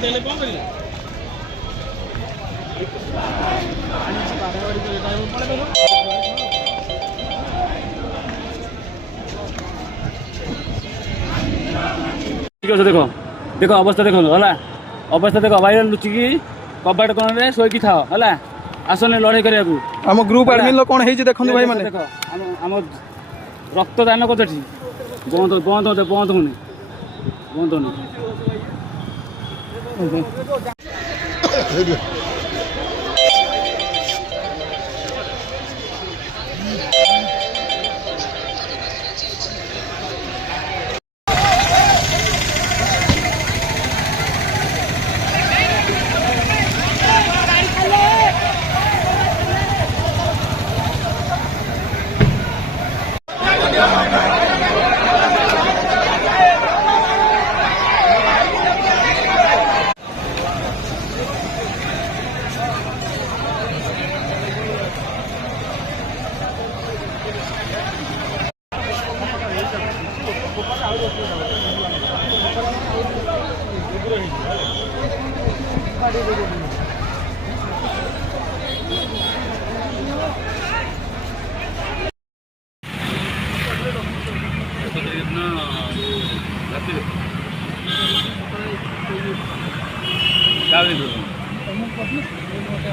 ठीक है देखो देखो अवस्था देखो है अवस्था देख भाई लुचिकी कबाट कोण रे शोकी थाओ है आसने लड़ाई करिया आम ग्रुप एडमिन कौन है देखो भाई मैंने देखो आम रक्तदान कर बंद बंद होते बंद होनी बंद होनी क्या